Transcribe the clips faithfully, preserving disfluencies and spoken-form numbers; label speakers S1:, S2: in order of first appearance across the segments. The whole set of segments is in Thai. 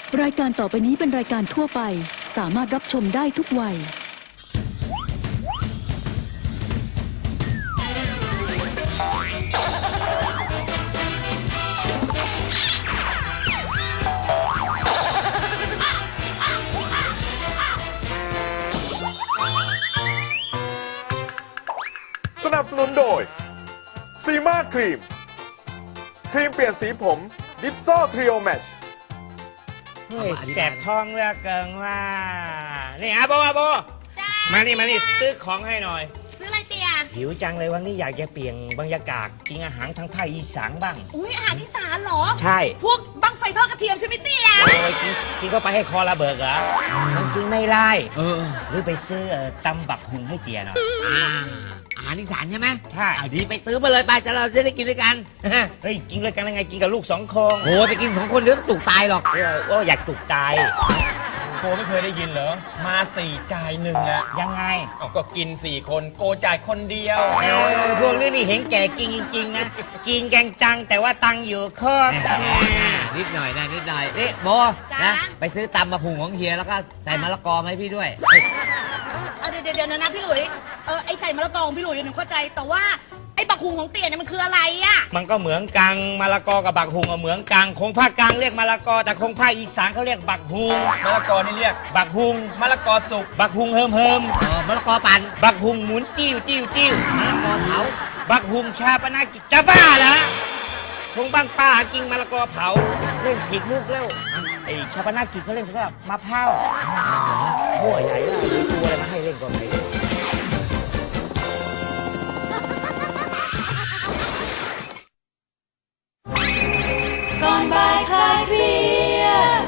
S1: รายการต่อไปนี้เป็นรายการทั่วไปสามารถรับชมได้ทุกวัย
S2: สนับสนุนโดยซีมาครีมครีมเปลี่ยนสีผมดิฟโซทริโอแมช
S3: เฮ้ยแสบท้องเหลือเกินว่า นี่อาโบอาโบ
S4: จ้า
S3: มานี่มานี่ซื้อของให้หน่อย
S4: ซื้ออะไรเตีย
S3: หิวจังเลยวันนี้อยากจะเปลี่ยนบรรยากาศกินอาหารทางภาคอีสานบ้าง
S4: อุ้ยอาหารอีสานเหรอ
S3: ใช่
S4: พวกบังไฟทอดกระเทียมใช่ไหมเตีย
S3: โอ้ยกินกินเข้าไปให้คอระเบิดเหรอมันกินไม่ไล่หรือไปซื้อเอ่อตำบักหุงให้เตียหน่อย
S5: อ่าอาหารอีสานใช่ไหม
S3: ใช่
S5: อ่าดีไปซื้อมาเลยไปจะเราจะได้กินด้วยกัน
S3: เฮ้ยกินด้วยกันยังไงกินกับลูกสองคน
S5: โอ้ยไปกินสองคนเดี๋ยวก็ตุกตายหรอก
S3: เออว่าอยากตุกตาย
S6: โกไม่เคยได้ยินเหรอ มาสี่จ่ายหนึ่งอะ
S3: ยังไง
S6: เอาก็กินสี่คนโกจ่ายคนเดียว
S3: เออพวกนี้นี่เห็นแก่กินจริงๆนะกินแกงจังแต่ว่าตังค์อยู่ครบ
S5: นิดหน่อยนะนิดหน่อยนี่โบนะไปซื้อตำมาพุงของเฮียแล้วก็ใส่มะละกอมาให้พี่ด้วย
S4: เออเดี๋ยวเดี๋ยวเดี๋ยวนะนะพี่หลุยเออไอใส่มะละกอของพี่หลุยหนูเข้าใจแต่ว่าไอบักหุงของเตียเนี่ยมันคืออะไรอะ
S3: มันก็เหมือนกังมะละกอกับบักฮุงก็เหมือนกังคงภาคกลางเรียกมะละกอแต่คงภาคอีสานเขาเรียกบักฮุง
S6: มะละกอนี่เรียก
S3: บักฮุง
S6: มะละกอสุก
S3: บักฮุงเฮิมเฮิม
S5: เออมะละกอปั่น
S3: บักฮุงหมุนติ้วติ้วติ้ว
S5: มะละกอเผา
S3: บักฮุงชาปนากิจจะบ้าเหรอคงบางป้ากินมะละกอเผาเล่นผิดมุกแล้วไอ้ชาปนากิจเขาเล่นสำหรับมะพร้าวโอ้ยใหญ่เลยมีตัวอะไรมาให้เล่นก็ไม่รู้
S1: ก่อนบ่ายคลายเครียด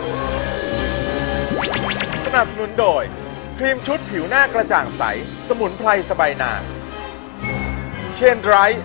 S2: สนับสนุนโดย ครีมชุดผิวหน้ากระจ่างใส สมุนไพรสบายนานเชนไรท์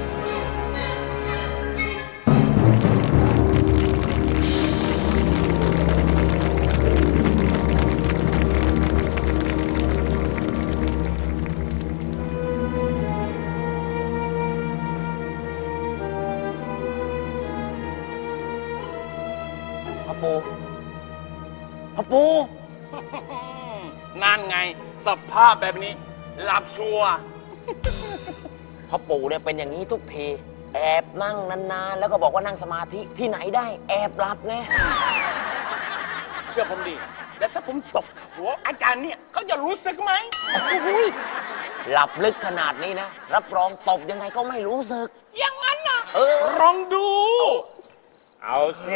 S7: พ่อปูพ่อปู
S8: นั่นไงสภาพแบบนี้หลับชัวร์
S7: พ่อปูเนี่ยเป็นอย่างนี้ทุกที แอบนั่งนานๆ แล้วก็บอกว่านั่งสมาธิที่ไหนได้แอบหลับไง
S8: เชื่อผมดิแล้วถ้าผมตบหัวอาจารย์เนี่ยเขาจะรู้สึกไหม
S7: หลับลึกขนาดนี้นะ รับรองตบยังไงก็ไม่รู้สึก
S8: อย่างนั้นนะ
S7: เออ
S8: ลองดู
S3: เอาสิ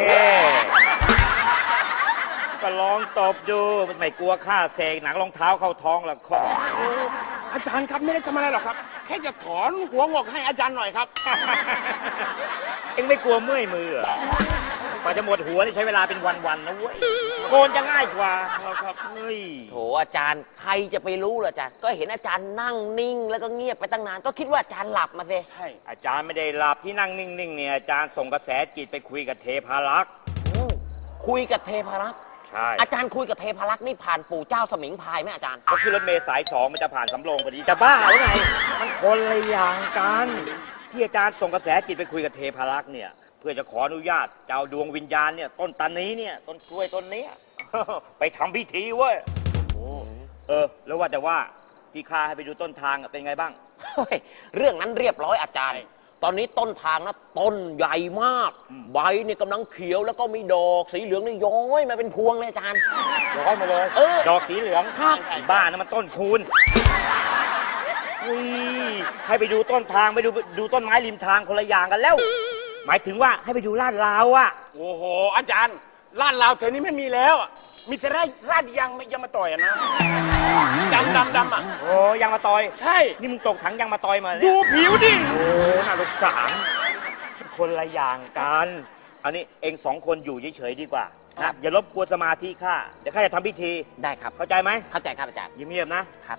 S3: ก็ลองตบดูไม่กลัวข้าเสกหนังรองเท้าเข้าท้องหรอกข้อ
S8: อาจารย์ครับไม่ได้ทำอะไรหรอกครับ แค่จะถอนหัวงอกให้อาจารย์หน่อยครับ
S3: เอ็งไม่กลัวเมื่อยมือเหรอกว่าจะหมดหัวนี่ใช้เวลาเป็นวันๆนะเว้ยโกนจะง่ายกว่าครับเฮ้ย
S7: โถอาจารย์ใครจะไปรู้ล่ะอาจารย์ก็เห็นอาจารย์นั่งนิ่ง แล้วก็เงียบไปตั้งนานก็คิดว่าอาจารย์หลับมาสิ
S8: ใช่
S3: อาจารย์ไม่ได้หลับที่นั่งนิ่งๆเนี่ยอาจารย์ส่งกระแสจิตไปคุยกับเทพารักษ์
S7: อืมคุยกับเทพารักษ์
S3: ใช่
S7: อาจารย์คุยกับเทพารักษ์นี่ผ่านปู่เจ้าสมิงพรายไหมอาจารย์
S3: ก็คือรถเมล์สายสองมันจะผ่านสำโรงพอดีจะบ้าหรือไงมันคนละอย่างกันที่อาจารย์ส่งกระแสจิตไปคุยกับเทพารักษ์เนี่ยเพื่อจะขออนุญาตเจ้าดวงวิญญาณเนี่ยต้นตานี้เนี่ยต้นกล้วยต้นเนี้ย ไปทำพิธีเว้ยเออแล้วว่าแต่ว่าที่ข้าให้ไปดูต้นทางอะเป็นไงบ้าง
S7: เฮ้ยเรื่องนั้นเรียบร้อยอาจารย์ ตอนนี้ต้นทางนะต้นใหญ่มาก ใบเนี่ยกำลังเขียวแล้วก็มีดอกสีเหลืองนี่ย้อยมาเป็นพวงเลยอาจารย์
S3: ร้อยมาเลย
S7: เออ
S3: ดอกสีเหลือง
S7: ครับ
S3: ไอ้บ้านะมันต้นคูณอุ้ยให้ไปดูต้นทางไปดูดูต้นไม้ริมทางคนละอย่างกันแล้ว หมายถึงว่าให้ไปดูลาดราวอะ
S8: โอ้โห อาจารย์ลาดลาวแถวนี้ไม่มีแล้วอะมีแต่ไร่ลาดยางไม่ยังมาต่อยอะนะดำดำดำอ่ะ
S3: โอ้ยังมาตอย
S8: ใช่
S3: นี่มึงตกถังยังมาตอยมา
S8: ดู
S3: เนี่ย
S8: ผิวดิ
S3: โอ้น่าสงสารคนละอย่างกันเอานี้เองสองคนอยู่เฉยๆดีกว่านะอย่ารบกวนสมาธิข้าเดี๋ยวข้าจะทำพิธี
S7: ได้ครับ
S3: เข้าใจไหม
S7: เข้าใจครับอาจารย์
S3: เงียบๆนะครับ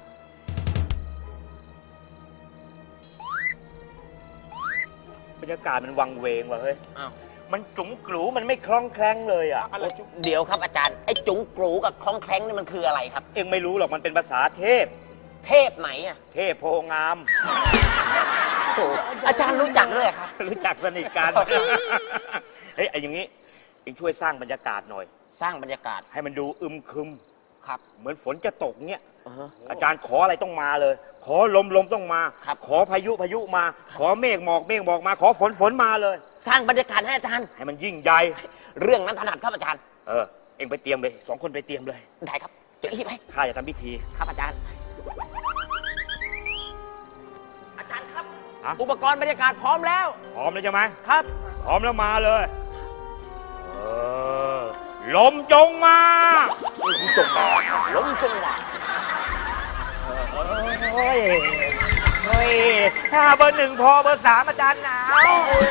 S3: บรรยากาศมันวังเวงว่ะเฮ้ย
S7: อ้าว
S3: มันจุ๋มกลูมันไม่คล่องแคล่งเลยอ่ะ
S8: อะไรจุ๊บ
S7: เดี๋ยวครับอาจารย์ไอ้จุ๋งกรูกับคล้องแคล้งนี่มันคืออะไรครับ
S3: เองไม่รู้หรอกมันเป็นภาษาเทพ
S7: เทพไหนอ่ะ
S3: เทพโพงาม
S7: โอ้อาจารย์รู้จักด้วยครับ
S3: รู้จักสนิทกัน เฮ้ยไอ้อย่างนี้เองช่วยสร้างบรรยากาศหน่อย
S7: สร้างบรรยากาศ
S3: ให้มันดูอึมครึม
S7: ครับ
S3: เหมือนฝนจะตกเงี้ย
S7: อือฮะ
S3: อาจารย์ขออะไรต้องมาเลย ขอลมลมต้องมา
S7: ครับ
S3: ขอพายุพายุมา ขอเมฆหมอกเมฆหมอกมา ขอฝนฝนมาเลย
S7: สร้างบรรยากาศให้อาจารย์
S3: ให้มันยิ่งใหญ่
S7: เรื่องนั้นถนัดครับอาจารย์
S3: เออ เอ็งไปเตรียมเลยสองคนไปเตรียมเลย
S7: ได้ครับเจะรีบไหม
S3: ข้าจะทำพิธี
S7: ครับอาจารย์ อาจารย์ครับ
S3: ฮะ
S7: อุปกรณ์บรรยากาศพร้อมแล้ว
S3: พร้อมแล้วใช่ไหม
S7: ครับ
S3: พร้อมแล้วมาเลย เออ ลมจงมา
S7: ล้มจังหวะ
S3: เฮ้ย เฮ้ย ถ้าเบอร์หนึ่งพอเบอร์สามอาจารย์หนาว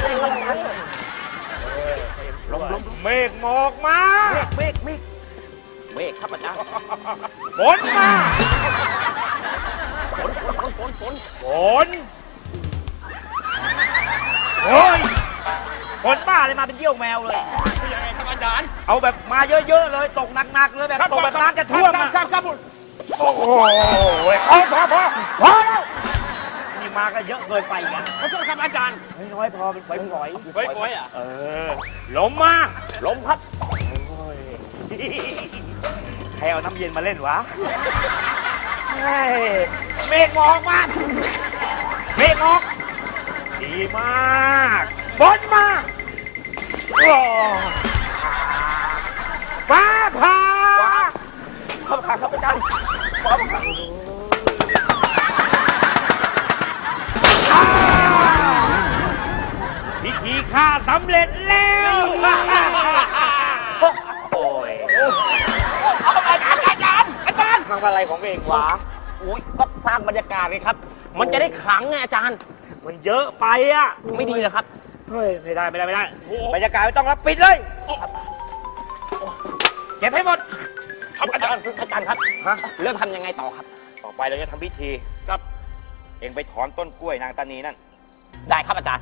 S3: เมฆหมอกมา
S7: เมฆเมฆเมฆครับอาจารย์
S3: ฝนมา
S7: ฝนฝนฝนฝน
S3: ฝนโอ้ยฝนบ้าเลยมาเป็นเยี่ยวแมวเลย
S8: ยังไงครับอาจารย์
S3: เอาแบบมาเยอะๆเลย ตกหนักๆเลยแบบตกแบบน้ำจะท่วม
S8: ครั
S3: อะ
S8: บครับครับผม
S3: โอ้โหพอพอพอพอแล้ว นี่มาก็เยอะเกินไปอีกอ่ะ
S8: ขอโทษครับอาจารย์
S3: น้อยๆพอเป็นฝอย
S8: ฝอยฝอยอ่ะ
S3: ๆเออลมมา
S7: ลมครับ
S3: ใครเอาน้ำเย็นมาเล่นวะเฮ้ยเมฆหมอกมาเมฆหมอกดีมากฝนมาโอ้ฟ้าผ่า
S7: ครับครับครับอาจารย์ครับ
S3: พิธีฆ่าสำเร็จแล้วโอ้ย
S7: อาจารย์อาจารย์อาจารย์
S3: ทำอะไรของเองวะ
S7: อุ้ยก็สร้างบรรยากาศเลยครับ มันจะได้ขลังไงอาจารย์
S3: มันเยอะไปอ่ะ
S7: ไม่ดีเหรอครับ
S3: เฮ้ยไม่ได้ไม่ได้ไม่ได้บรรยากาศไม่ต้องรับปิดเลยเก็บให้หมด
S8: ครับอาจารย์
S7: อาจารย์ครับ
S3: ฮะ
S7: เริ่มทำยังไงต่อครับ
S3: ต่อไปเราจะทำพิธี
S8: ครับ
S3: เองไปถอนต้นกล้วยนางตานีนั่น
S7: ได้ครับอาจารย์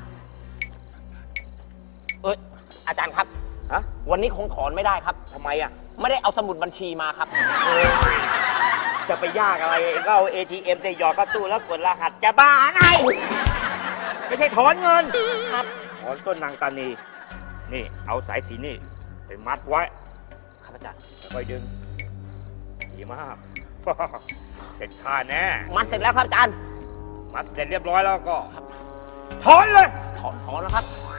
S7: เอ้ยอาจารย์ครับ
S3: ฮะ
S7: วันนี้คงถอนไม่ได้ครับ
S3: ทำไมอ่ะ
S7: ไม่ได้เอาสมุดบัญชีมาครับ
S3: จะไปยากอะไรเองก็เอา เอ ที เอ็ม จะหยอดเข้าตู้แล้วกดรหัสจะบ้าไงไม่ใช่ถอนเงิน
S7: ครับ
S3: ถอนต้นนางตานี นี่เอาสายสีนี่ไปมัดไว้
S7: ครับอาจารย์
S3: ค่อยดึงดีมาก เสร็จค่าแน่
S7: มัดเสร็จแล้วครับอาจารย์
S3: มัดเสร็จเรียบร้อยแล้วก็ถอนเลย
S7: ถอนถอนแล้วครับ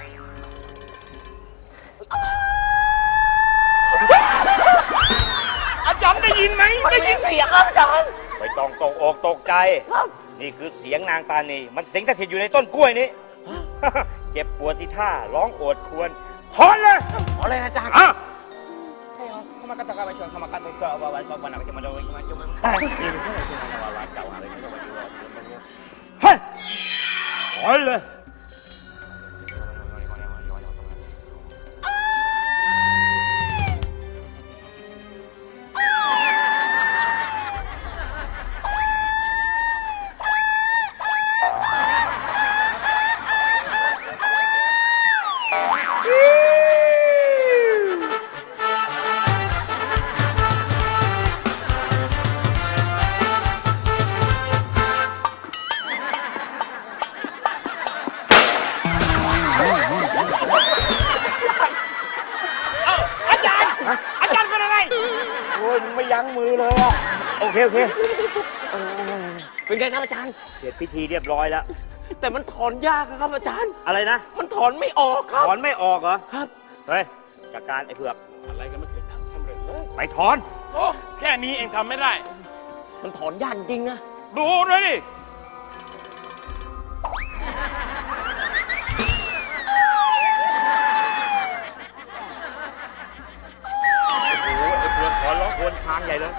S8: อาจารย์ได้ยินไหม
S7: มัน
S8: ได้
S7: มี
S8: ยิน
S7: เสียงครับอาจารย์
S3: ไม่ต้องตกอกตกใจ
S7: ครับ
S3: นี่คือเสียงนางตานี มันสิงสถิตอยู่ในต้นกล้วยนี้ เจ็บปวดที่ท่าร้องโอดครวรถอนเลย
S7: ถอนเลยอาจารย์
S3: อ่ะ
S7: เข้ามากันตะการไปชวนเข้ามากันไปเจอวันวันวันอะไรจะมาโดนมาจุ่ม
S3: เฮ้ยถอนเลย
S8: อาจารย์ อาจารย์เป็นอะไร
S3: โอ้ยมึงไม่ยั้งมือเลยอ่ะ โอเค โอเค
S7: เป็นไงครับอาจารย์
S3: เสร็จพิธีเรียบร้อยแล้ว
S7: แต่มันถอนยากครับอาจารย์
S3: อะไรนะ
S7: มันถอนไม่ออกครับ
S3: ถอนไม่ออกเหรอ
S7: ครับ
S3: เฮ้ยจัดการไอ้เผือก
S8: อะไรก็ไม่เคยทำสำเร็จเลย
S3: ไปถอน
S8: โอ้แค่นี้เองทำไม่ได้
S7: มันถอนยากจริงนะ
S8: ดูเลยดิ
S3: โอ้โหไอ้เผือกถอนร้องครวรครางใหญ่เลย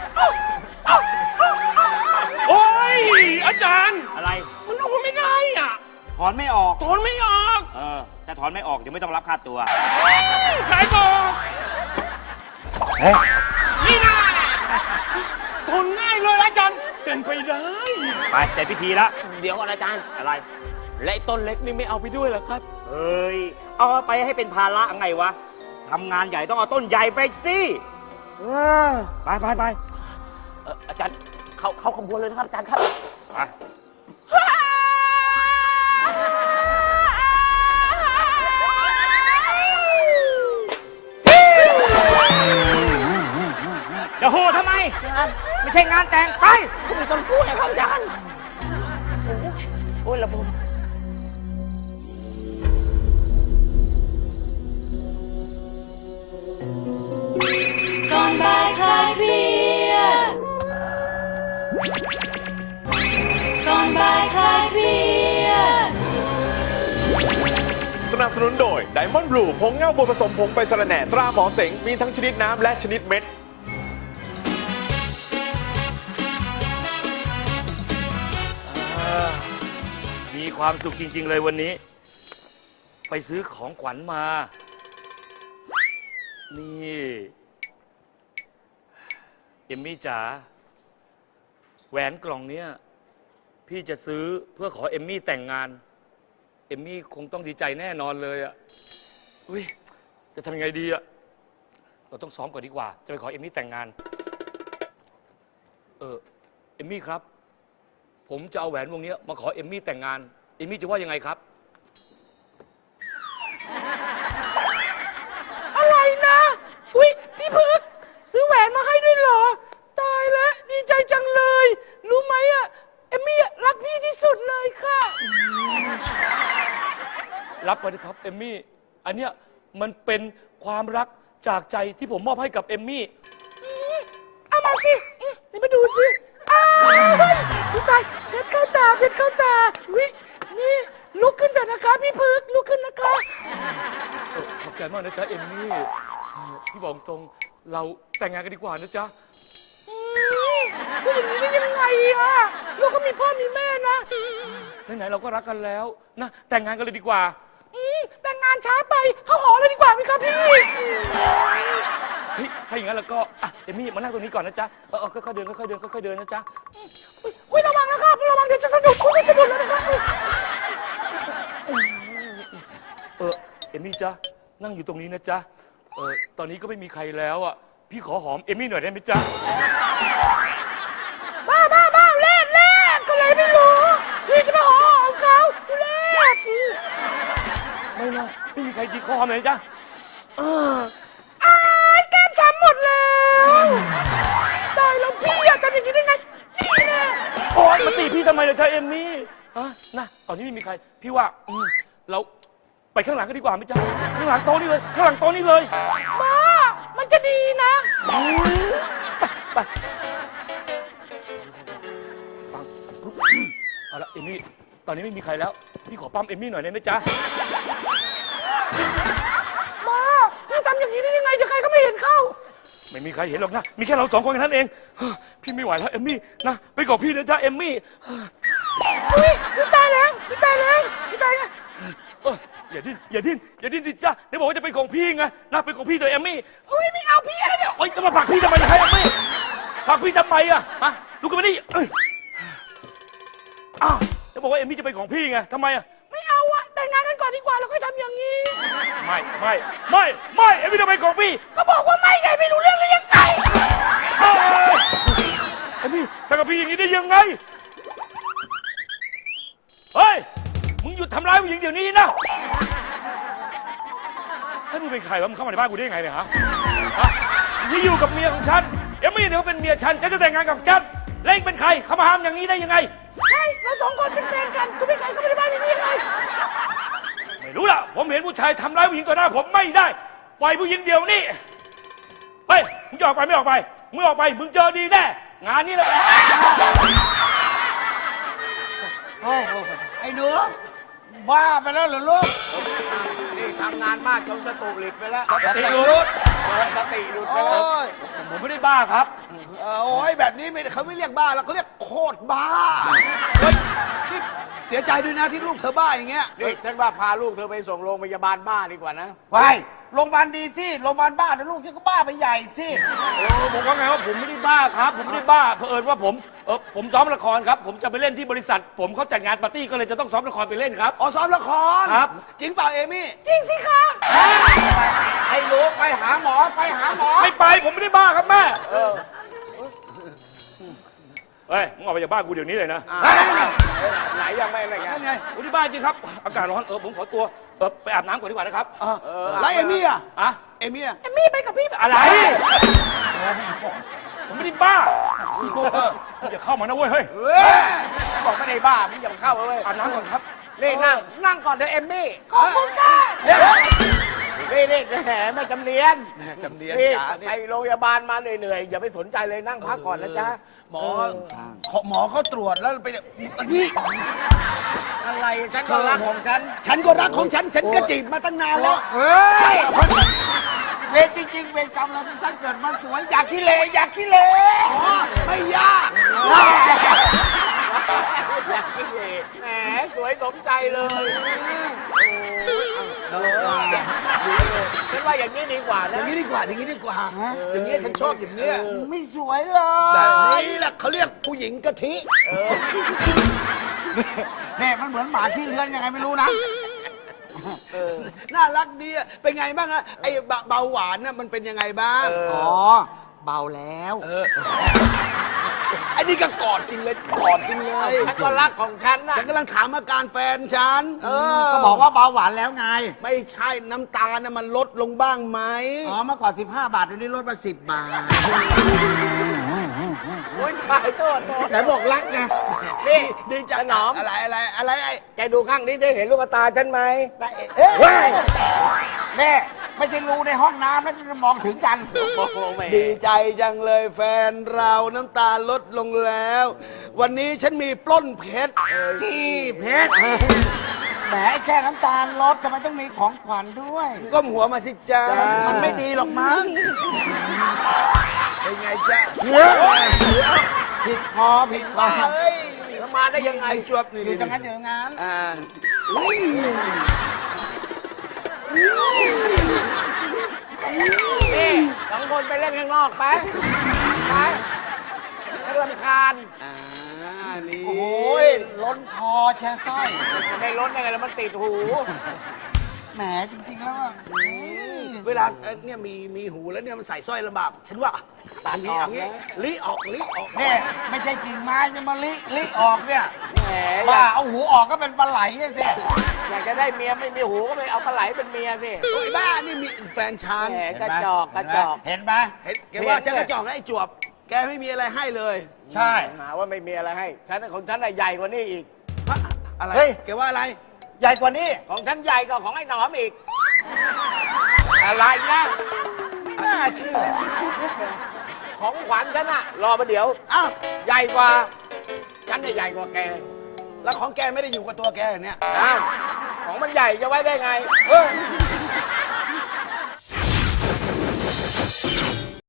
S8: โอ้ย อาจารย์
S3: อะไร
S8: มันเอาไม่ได้อ่ะ
S3: ถอนไม่ออก
S8: ถอนไม่ออก
S3: เออถ้าถอนไม่ออกเดี๋ยวไม่ต้องรับค่าตัว
S8: ใครบอก
S3: เฮ้ย
S8: นี่นะทนง่ายเลยอาจารย์ เป็นไปได้
S3: ไปเสร็จพิธีแล้ว
S7: เดี๋ยวก่อนอาจารย์
S3: อะไร
S7: และไอ้ต้นเล็กนี่ไม่เอาไปด้วยเหรอครับ
S3: เฮ้ย เอาไปให้เป็นภาระไงวะ ทำงานใหญ่ต้องเอาต้นใหญ่ไปสิเออไปไปไป
S7: เอ่ออาจารย์เข้าเข้าขบวนเลยนะครับอาจารย์ครับ
S3: ไป
S5: ไม่ใช่งานแต่งไป
S7: ก็มีต้นกล้วยครับอาจารย์โอ้โหโอ้ยระบม
S1: ก่อนบ่ายคลายเครียดก่อนบ่ายคลายเครียด
S2: สนับสนุนโดย Diamond Blue ผงเงาบัวผสมผงไปสะระแหน่ตราหมอเสง มีทั้งชนิดน้ำและชนิดเม็ด
S8: มีความสุขจริง ๆ เลยวันนี้ ไปซื้อของขวัญมา นี่ เอมมี่จ๋าแหวนกล่องเนี้ยพี่จะซื้อเพื่อขอเอมมี่แต่งงาน เอมมี่คงต้องดีใจแน่นอนเลยอะอุ้ยจะทำยังไงดีอะเราต้องซ้อมก่อนดีกว่า จะไปขอเอมมี่แต่งงาน เออเอมมี่ครับ ผมจะเอาแหวนวงนี้มาขอเอมมี่แต่งงาน เอมมี่จะว่ายังไงครับ
S9: อะไรนะ อุ๊ย พี่พึกซื้อแหวนมาให้ด้วยเหรอ ตายแล้วดีใจจังเลย รู้ไหมอะเอมมี่อะรักพี่ที่สุดเลยค่ะ
S8: รับไปนะครับเอมมี่ อันเนี้ยมันเป็นความรักจากใจที่ผมมอบให้กับเอมมี่
S9: เอามาสิอืมเดี๋ยวมาดูสิอ้าวพี่ตายเพชรเข้าตาเพชรเข้าตาวินี่ลุกขึ้นเถอะนะคะพี่พึกลุกขึ้นนะคะ
S8: เออขอบใจมากนะจ๊ะเอมมี่เออพี่บอกตรงเราแต่งงานกันดีกว่านะจ๊ะ
S9: อืมพูดอย่างนี้ได้ยังไงอะลูกก็มีพ่อมีแม่นะ
S8: ไหนๆเราก็รักกันแล้วนะแต่งงานกันเลยดีกว่า
S9: อืมแต่งงานช้าไปเข้าหอเลยดีกว่าไหมครับพี่
S8: เฮ้ยถ้าอย่างนั้นแล้วก็อ่ะเอมมี่มานั่งตรงนี้ก่อนนะจ๊ะเออเออค่อยๆเดินค่อยๆเดินค่อยๆเดินนะจ๊ะ
S9: อุ๊ยอุ้ยระวังนะครับระวังเดี๋ยวจะสะดุดอุ้ยสะดุดแล้วนะครับ
S8: เออเอมมี่จ๊ะนั่งอยู่ตรงนี้นะจ๊ะเออตอนนี้ก็ไม่มีใครแล้วอ่ะพี่ขอหอมเอมมี่หน่อยได้ไหมจ๊ะ
S9: บ้าบ้าบ้าเล่นเล่นก็เลยไม่รู้พี่จะมาหอของเขาเล่น
S8: ไม่นะไม่มีใครดีขอหอมเลยจ๊ะเออ
S9: อ้ายแก้มช้ำหมดแล้วตายแล้วพี่อยากทำอย่างนี้ได้ไงนี่แน่
S8: โอ๊ยมาตีพี่ทำไมเลยจ๊ะเอมมี่ฮะนะตอนนี้ไม่มีใครพี่ว่าอืมเราไปข้างหลังกันดีกว่าไหมจ๊ะข้างหลังโต๊ะนี่เลยข้างหลังโต๊ะนี่เลย
S9: บ้ามันจะดีนะ
S8: ไปฟังเอาละเอมมี่ตอนนี้ไม่มีใครแล้วพี่ขอปั๊มเอมมี่หน่อยได้ไหมจ๊ะ
S9: บ้าพี่ทำอย่างนี้ได้ยังไงเดี๋ยวใครก็ไม่เห็นเข้า
S8: ไม่มีใครเห็นหรอกนะมีแค่เราสองคนแค่นั้นเองเฮ้อพี่ไม่ไหวแล้วเอมมี่นะไปกับพี่นะจ๊ะเอมมี่
S9: อุ้ยพี่ตายแล้วพี่ตายแล้วพี่ตายแล้ว
S8: เอ้ยอย่าดิ้นอย่าดิ้นอย่าดิ้นสิจ๊ะเดี๋ยวบอกว่าจะเป็นของพี่ไงนะเป็นของพี่ตัวเอมมี่
S9: อุ้ยไม่เอาพี่อะไรเนี่ย
S8: โอ๊ยจะมาผลักพี่ทำไมนะให้เอมมี่ผลักพี่ทำไมอะฮะลุกขึ้นมาดิเอ้ยอ้าวจะบอกว่าเอมมี่จะเป็นของพี่ไงทำไมอะ
S9: ไม่เอาอะแต่งงานกันก่อนดีกว่าเราค่อยทำอย่างนี้
S8: ไม่ไม่ไม่ไม่เอมมี่จะเป็นของพี่
S9: ก็บอกว่าไม่ไงไม่รู้เรื่องเลยยังไง
S8: เอ้ยเอมมี่ทำกับพี่อย่างนี้ได้ยังไงเฮ้ยมึงหยุดทำร้ายผู้หญิงเดี๋ยวนี้นะให้มึงเป็นใครวะมึงเข้ามาในบ้านกูได้ยังไงเนี่ยฮะฮะที่อยู่กับเมียของฉันเอมมี่เนี่ยเขาเป็นเมียฉันฉันจะแต่งงานกับฉันแล้วเองเป็นใครเข้ามาห้ามอย่างนี้ได้ยังไง
S9: ใช่เราสองคนเป็นแฟนกันคุณเป็นใครก็ไม่ได้บ้านอย่างนี้ยังไง
S8: ไม่รู้ล่ะผมเห็นผู้ชายทำร้ายผู้หญิงต่อหน้าผมไม่ได้ปล่อยผู้หญิงเดียวนี่เฮ้ยมึงจะออกไปไม่ออกไปมึงออกไปมึงเจอดีแน่งานนี้แหละ
S6: ไอ้หนูบ้าไปแล้วเหรอลูก นี่ทำงานมากจนสตูหลิดไปแล้ว
S8: สติหลุด
S6: สติหลุดไป
S10: โอ้
S6: แล้ว
S10: ย
S8: ผมไม่ได้บ้าครับ
S10: เอ่อโอ้ยแบบนี้ไม่เขาไม่เรียกบ้าแล้วเขาเรียกโคตรบ้าเฮ้ยนี่เสียใจด้วยนะที่ลูกเธอบ้าอย่างเงี้ย
S6: นี่ฉันว่าพาลูกเธอไปส่งโรงพยาบาลบ้าดีกว่านะ
S10: ไปโรงพยาบาลดีสิโรงพยาบาลบ้านะลูกฉันก็บ้าไปใหญ่สิ
S8: โอ้ผมว่าไงว่าผมไม่ได้บ้าครับ ผมไม่ได้บ้าเผอิญว่าผมเออผมซ้อมละครครับ ผมจะไปเล่นที่บริษัท ผมเขาจัดงานปาร์ตี้ก็เลยจะต้องซ้อมละครไปเล่นครับ
S10: อ๋อซ้อมละคร
S8: ครับ
S10: จริงเปล่าเอมี่
S9: จริงสิคะ
S6: ไอ้ลูกไปหาหมอไปหาหมอ
S8: ไม่ไปผมไม่ได้บ้าครับแม่เฮ้ยมึงออกไปจากบ้านกูเดี๋ยวนี้เลยนะ
S10: เฮ้ย
S6: ไหนยังไม่อะไรไง
S10: นั่นไง
S8: กูที่บ้านจริงครับอากาศร้อนเออผมขอตัวเออไปอาบน้ำก่อนดีกว่านะครับ
S10: เออแล้วเอมี่อ่ะ
S8: อะ
S10: เอมี่อ่ะ
S9: เอมมี่ไปกับพี่
S8: อะไรผมไม่ได้บ้าอย่าเข้ามานะเว้ยเฮ้ย
S6: เฮ้ยบอกไม่ได้บ้ามึงอย่ามาเข้าเลย
S8: อาบน้ำก่อนครับ
S6: นี่นั่งนั่งก่อนเถอะเอมมี่
S9: ขอบคุณค่ะ
S6: นี่นี่แหมแม่จำเรียน
S10: จำเนียน
S6: นี่
S10: จ๋า
S6: ไปโรงพยาบาลมาเหนื่อยๆอย่าไปสนใจเลยนั่งพักก่อนนะจ๊ะ
S10: หมอหมอเขาตรวจแล้วไปนี่
S6: อะไรฉันก็รักของฉัน
S10: ฉันก็รักของฉัน ฉันก็จีบมาตั้งนานแล้ว
S6: เฮ้ยเวรจริงๆเวรกรรมเราที่ฉันเกิดมาสวยอยากขี้เลอยากขี้เล
S10: อ๋อ ไม่ยาก
S6: อยากขี้เลแหมสวยสมใจเลยฉันว่าอย่างนี้ดีกว่า
S10: อ
S6: นะ
S10: ย่างนี้ดีกว่า อย่างนี้ดีกว่า อย่างนี้ฉันชอบอย่างเนี้ย
S9: ไม่สวยเล
S10: แบบ
S9: ย
S10: นี้แหละเขาเรียกผู้หญิงกะทิ
S9: แม่มันเหมือนหมาขี้เลื้อนยังไงไม่รู้นะ
S10: น่ารักดีอะเป็นไงบ้างอะไอ้เบาเบาหวานน่ะมันเป็นยังไงบ้าง
S9: อ๋อ เบาแล้ว
S10: ไอ้นี่ก็กอดจริงเลย กอดจริงเลย
S6: ฉันก็รักของฉันนะ
S10: ฉันกำลังถามอาการแฟนฉัน
S9: เออ ก็บอกว่าเบาหวานแล้วไง
S10: ไม่ใช่น้ำตาลน่ะมันลดลงบ้างไหม
S9: อ๋อ เมื่อก่อนสิบห้าบาทเดี๋ยวนี้ลดมาสิบบาท
S6: โอ้ยตายโทษโทษ
S9: ไหนบอกรักไง
S6: นี่
S10: ดีจั
S6: ถ
S10: ง
S6: นอม
S10: อะไรอะไรอะไรไอ้
S6: แกดูข้างนี้ได้เห็นลูกตาฉันไหม
S10: เอ๊ะ
S6: เฮ้ย
S9: แม่ ไม่ใช่รูในห้องน้ำแล้วจะมองถึงกัน
S6: โอ้โหแหม่
S10: ดีใจจังเลยแฟนเราน้ำตาลลดลงแล้ว วันนี้ฉันมีปล้นเพชร
S9: ที่เพชร แหมแค่น้ำตาลลดทำไมต้องมีของขวัญด้วย
S10: ก้มหัวมาสิจ้า
S9: มันไม่ดีหรอกมั้ง
S10: เป็นไงจ๊ะ
S9: ผิดคอผิดคอ
S10: เฮ้ย
S6: แล้วมาได้ยังไง
S10: ไอ้จวบนี่
S9: อยู่ตรงนั้นอยู่ตรงนั้น
S10: อ่า
S6: นี่สองคนไปเล่นข้างนอกไปไปให้รำคาญ
S10: อ่านี่
S9: โอ้ยล้นคอแช่สร้อย
S6: จะไม่ล้นได้ไงแล้วมันติดหู
S9: แหมจริงๆแล้วอะ
S10: เวลาเอ่อเนี่ยมีมีหูแล้วเนี่ยมันใส่สร้อยลำบากฉันว่าตอนนี้เอางี้ลิออกลิออก
S9: เนี่ยไม่ใช่กิ่งไม้จะมาลิลิออกเนี่ย
S6: แหมอ
S9: บ้าย
S6: าก
S9: เอาหูออกก็เป็นปลาไหลอะสิ
S6: อยากจะได้เมียไม่มีหูก็ไปเอาปลาไหลเป็นเมียสิ
S10: โอ้ยบ้านี่มีแฟนฉัน
S6: แหมกระจอกกระจอก
S9: เห็นไหม
S10: เห็นแกว่าฉันกระจอกนะไอ้จวบ แกไม่มีอะไรให้เลย
S9: ใช่
S6: หาว่าไม่มีอะไรให้ฉันของฉันน่ะใหญ่กว่านี้อีก
S10: ฮะอะไร
S9: เฮ้ย
S10: แกว่าอะไร
S9: ใหญ่กว่านี้
S6: ของฉันใหญ่กว่าของไอ้หนอมอีก อะไรนะ
S9: ไม่น่าเชื่อ
S6: ของขวัญฉันอะรอประเดี๋ยว
S10: อ้าว
S6: ใหญ่กว่า ฉันจะใหญ่กว่าแก
S10: แล้วของแกไม่ได้อยู่กับตัวแกเหรอเนี่ย
S6: อ้าวของมันใหญ่จะไว้ได้ไง
S10: เออ